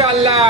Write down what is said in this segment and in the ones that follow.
Allah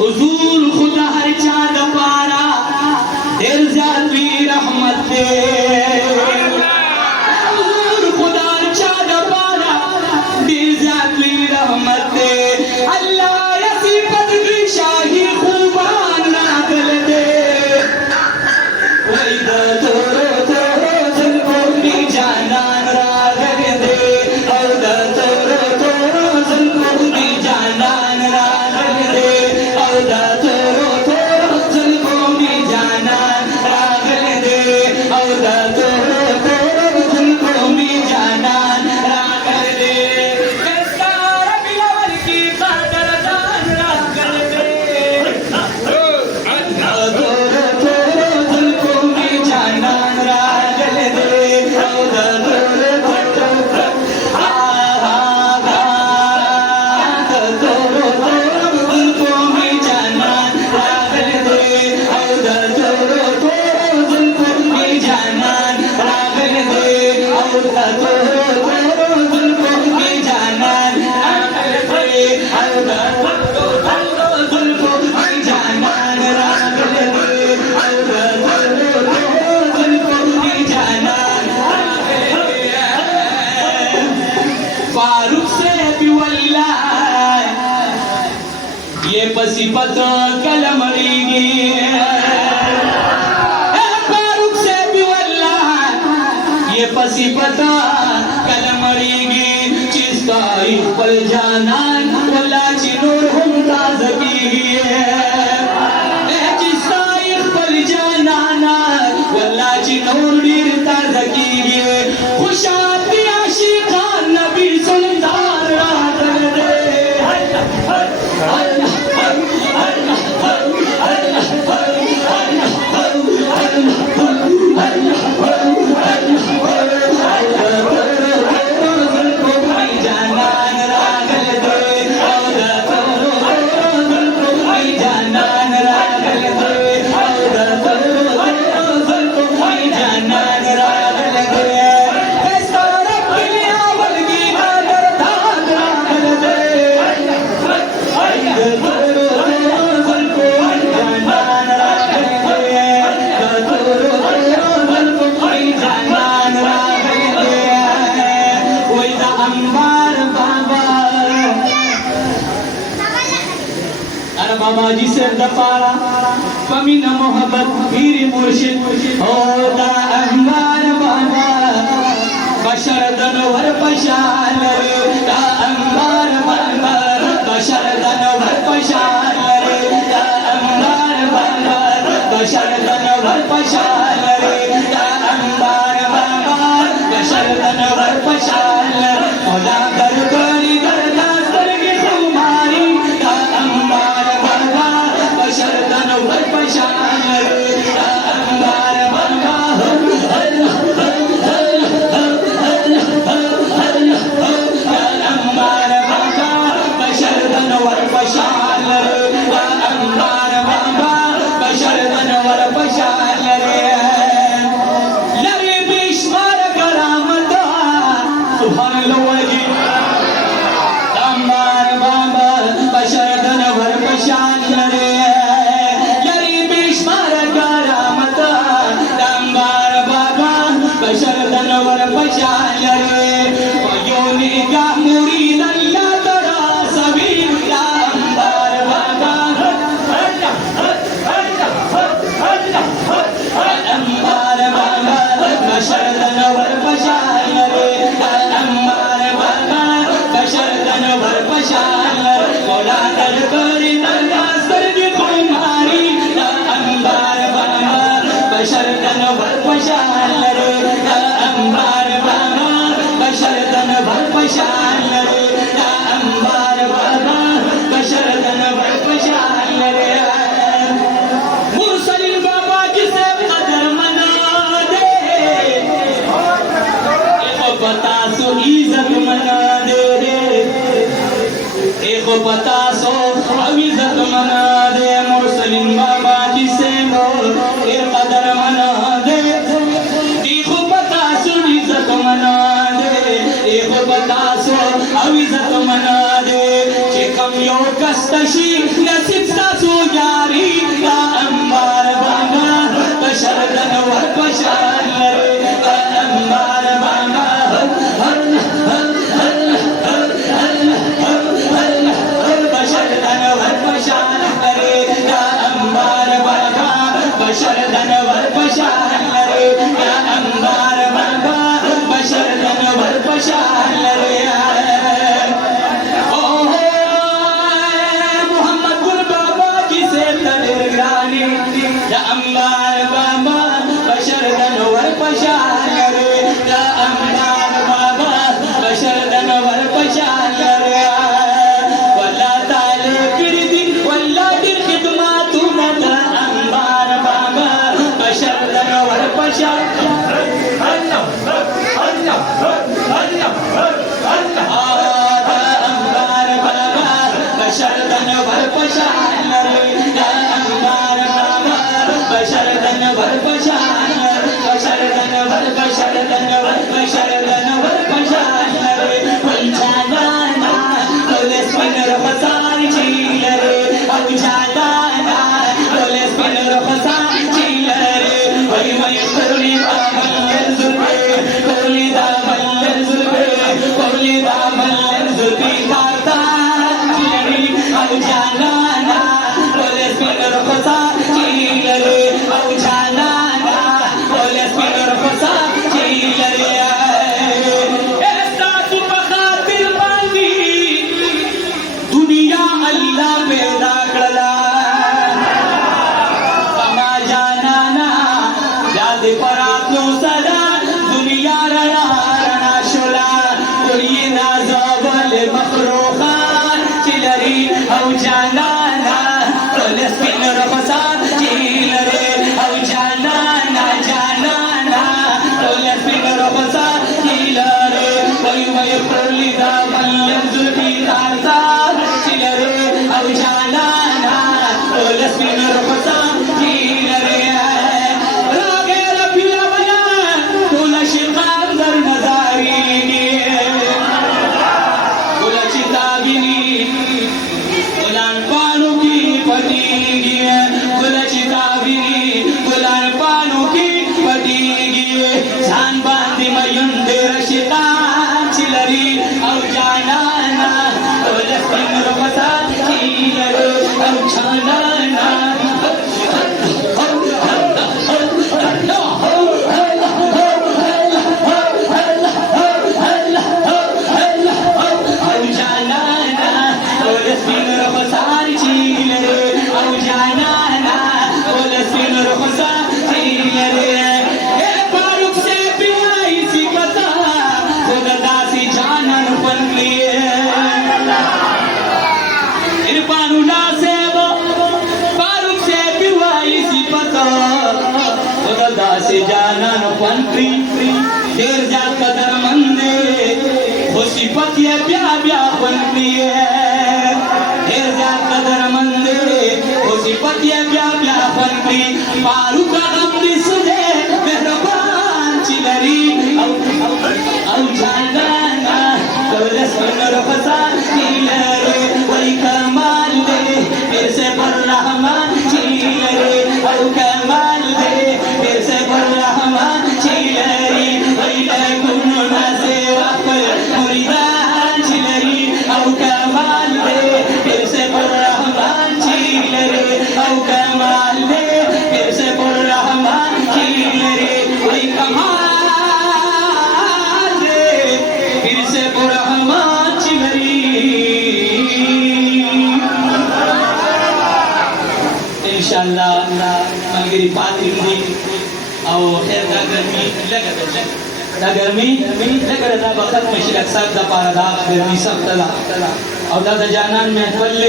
हुजूर खुदा हर चाँद पारा दिल जाती रहमत दे। हुजूर खुदा हर चाँद पारा दिल जाती रहमत दे। अल्लाह ऐसी पद की शाही खुबान नागल दे। वही तो ज़ुल्फ़ों जानान रागल दे। और तो ज़ुल्फ़ों जानान ये पसीपत कलमरीगी फारूक से भी वल्लाह ये पसीपत कलमरीगी चिस्ता पर जाना वल्लाह चिनूर हम ताजगी चिस्ता पर जाना वल्लाह चिनूर नीर ताजगी खुशाती आशिकान नबी सुल्तान रात दे बाबा जी से दपारा कमीन मोहब्बत पीर मुर्शिद होता अहमार बाबा बशर दनवर पशाल का अहमार बाबा बशर दनवर पशाल का अहमार बाबा बशर दनवर पशाल का अहमार बाबा बशर दनवर पशाल खुदा कर करी दरदार करके तुम्हारी का अहमार शरदन वर पशान अंबार बाबा अंबार बाबा शरदन वर पशान अंबार बाबा शरदन वर पशान लरे बेशुमार करामत सुभान अल्लाह अंबार बाबा शरदन वर पशान शरदनवर पशाल योनि का मुरीद अल्लाह तरा सबीर अंबार बाबा अंबार बाबा शरदनवर पशाल अंबार बाबा शरदनवर पशाल कोला कर करी दरगाह सरगी तुम्हारी अंबार बाबा शरदनवर पशाल अंबार बाबा बशरदन भर पशाल अंबार बाबा बशरदन भर पशाल मुरसलिन बाबा जिसे कदर मना दे एको पता सो इज्जत मना दे एको पता सो इज्जत मना दे मुरसलिन बाबा जिसे कदर मना दे मना दे एक बतासो अविजत मना दे चिकम यो कस्तशी नसीब सासो यारी का अंबार बाबा बशरदन वर पशाल अंबार बाबा बशरदन वर पशाल अंबार बाबा बशरदन वर पशाल अंबार बाबा शरदन भर पशाल मोहम्मद गुल बाबा की से तनिर्गानी अंबार बाबा बशरदन भर पशाल अंबार बाबा बशरदन भर पशाल वल्ला ताले किरदी वल्ला दिल खिदमत मत अंबार बाबा बशरदन भर पशाल शरदन भर पशाल अंबार बाबा बशरदन भर पशाल शरदन भर शरदन भर शरदन भर पशाल पंचाना बोले स्पिनर फसार चील रे पंचाना बोले स्पिनर फसार चील रे वही वही करुणी बाबा जुल्फे कोली दा बल्ले जुल्फे कोली दा बल्ले जुल्फी खाता चीरी अब जाना मानुला से वो फारूक से पिवाई सिफत खुदा से जाना न पंत्री देर जा कदर मंदे वो सिफत ये ब्या पंत्री है देर जा कदर मंदे वो सिफत ये ब्या पंत्री फारूक अमरी सुदे मेहरबान चिलरी औ जाना दौलत सुनर फसान चिलरे वही कमाल दे फिर से पर रहमान चिलरे औ कमाल दे फिर से पर रहमान चिलरी वही कुनो ना से वापल मुरीदान चिलरी औ कमाल दे फिर से पर रहमान चिलरे औ कमाल दे फिर से पर रहमान चिलरे वही कमाल इंशाअल्लाह मलगिरी पाती और खैर गर्मी लगता बखत में शिलक सब दा पारदा गर्मी सब तला और दादा जानन में फल